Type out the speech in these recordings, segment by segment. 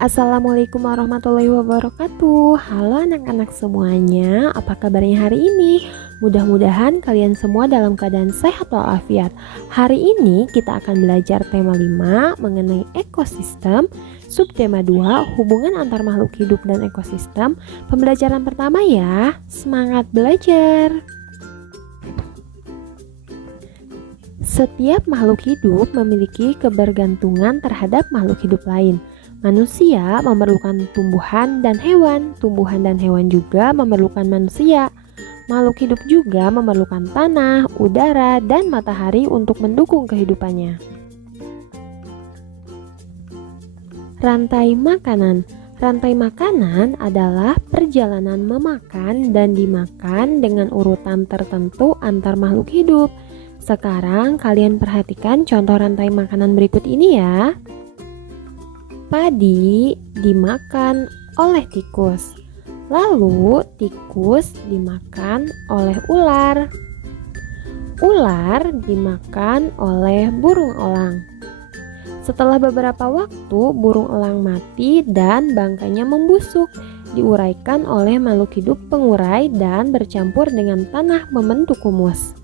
Assalamualaikum warahmatullahi wabarakatuh. Halo anak-anak semuanya, apa kabarnya hari ini? Mudah-mudahan kalian semua dalam keadaan sehat walafiat. Hari ini kita akan belajar tema 5 mengenai ekosistem, subtema 2 hubungan antar makhluk hidup dan ekosistem. Pembelajaran pertama ya, semangat belajar. Setiap makhluk hidup memiliki kebergantungan terhadap makhluk hidup lain. Manusia memerlukan tumbuhan dan hewan juga memerlukan manusia. Makhluk hidup juga memerlukan tanah, udara, dan matahari untuk mendukung kehidupannya. Rantai makanan. Rantai makanan adalah perjalanan memakan dan dimakan dengan urutan tertentu antar makhluk hidup. Sekarang kalian perhatikan contoh rantai makanan berikut ini ya. Padi dimakan oleh tikus, lalu tikus dimakan oleh ular. Ular dimakan oleh burung elang. Setelah beberapa waktu, burung elang mati dan bangkainya membusuk, diuraikan oleh makhluk hidup pengurai dan bercampur dengan tanah membentuk humus.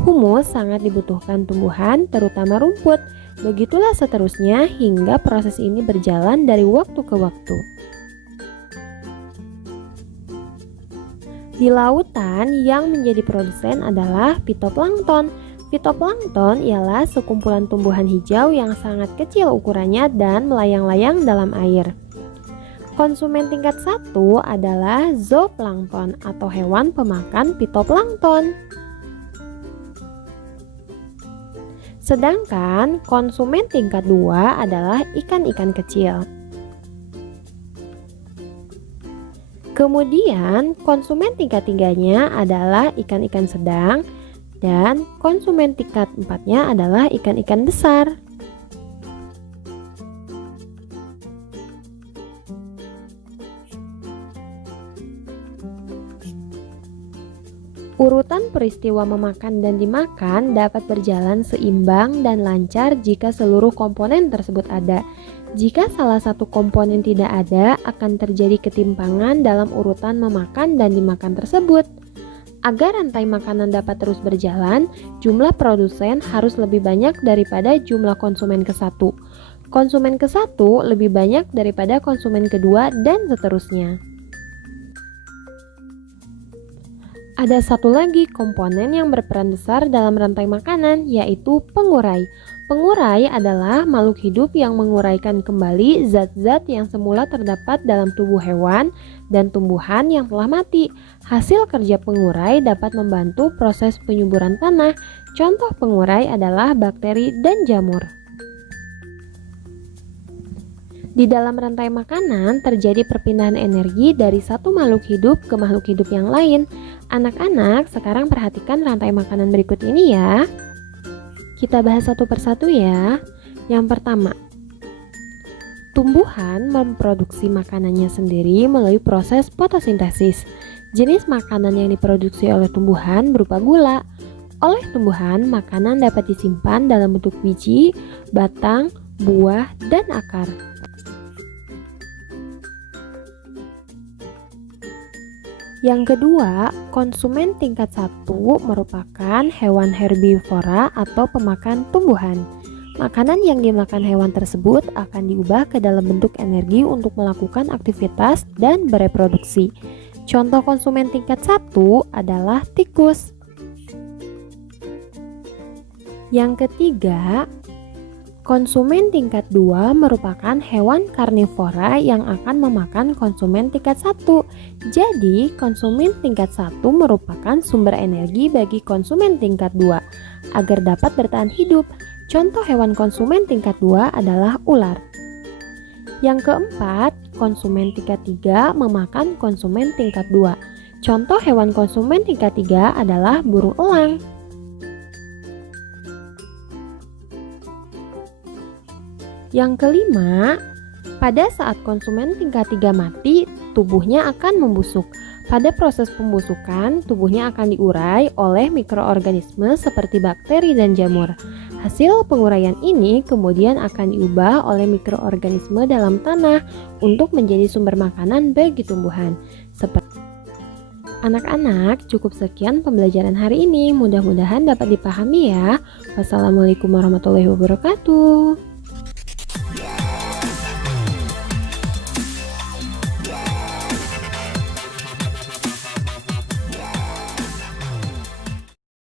Humus sangat dibutuhkan tumbuhan, terutama rumput. Begitulah seterusnya hingga proses ini berjalan dari waktu ke waktu. Di lautan yang menjadi produsen adalah fitoplankton. Fitoplankton ialah sekumpulan tumbuhan hijau yang sangat kecil ukurannya dan melayang-layang dalam air. Konsumen tingkat 1 adalah zooplankton atau hewan pemakan fitoplankton. Sedangkan konsumen tingkat 2 adalah ikan-ikan kecil. Kemudian konsumen tingkat 3-nya adalah ikan-ikan sedang dan konsumen tingkat 4-nya adalah ikan-ikan besar. Urutan peristiwa memakan dan dimakan dapat berjalan seimbang dan lancar jika seluruh komponen tersebut ada. Jika salah satu komponen tidak ada, akan terjadi ketimpangan dalam urutan memakan dan dimakan tersebut. Agar rantai makanan dapat terus berjalan, jumlah produsen harus lebih banyak daripada jumlah konsumen ke-1. Konsumen ke-1 lebih banyak daripada konsumen kedua dan seterusnya. Ada satu lagi komponen yang berperan besar dalam rantai makanan, yaitu pengurai. Pengurai adalah makhluk hidup yang menguraikan kembali zat-zat yang semula terdapat dalam tubuh hewan dan tumbuhan yang telah mati. Hasil kerja pengurai dapat membantu proses penyuburan tanah. Contoh pengurai adalah bakteri dan jamur. Di dalam rantai makanan terjadi perpindahan energi dari satu makhluk hidup ke makhluk hidup yang lain. Anak-anak, sekarang perhatikan rantai makanan berikut ini ya. Kita bahas satu persatu ya. Yang pertama, tumbuhan memproduksi makanannya sendiri melalui proses fotosintesis. Jenis makanan yang diproduksi oleh tumbuhan berupa gula. Oleh tumbuhan, makanan dapat disimpan dalam bentuk biji, batang, buah, dan akar. Yang kedua, konsumen tingkat 1 merupakan hewan herbivora atau pemakan tumbuhan. Makanan yang dimakan hewan tersebut akan diubah ke dalam bentuk energi untuk melakukan aktivitas dan bereproduksi. Contoh konsumen tingkat 1 adalah tikus. Yang ketiga, konsumen tingkat 2 merupakan hewan karnivora yang akan memakan konsumen tingkat 1. Jadi, konsumen tingkat 1 merupakan sumber energi bagi konsumen tingkat 2 agar dapat bertahan hidup. Contoh hewan konsumen tingkat 2 adalah ular. Yang keempat, konsumen tingkat 3 memakan konsumen tingkat 2. Contoh hewan konsumen tingkat 3 adalah burung elang. Yang kelima, pada saat konsumen tingkat 3 mati, tubuhnya akan membusuk. Pada proses pembusukan, tubuhnya akan diurai oleh mikroorganisme seperti bakteri dan jamur. Hasil penguraian ini kemudian akan diubah oleh mikroorganisme dalam tanah untuk menjadi sumber makanan bagi tumbuhan. Anak-anak, cukup sekian pembelajaran hari ini. Mudah-mudahan dapat dipahami ya. Wassalamualaikum warahmatullahi wabarakatuh.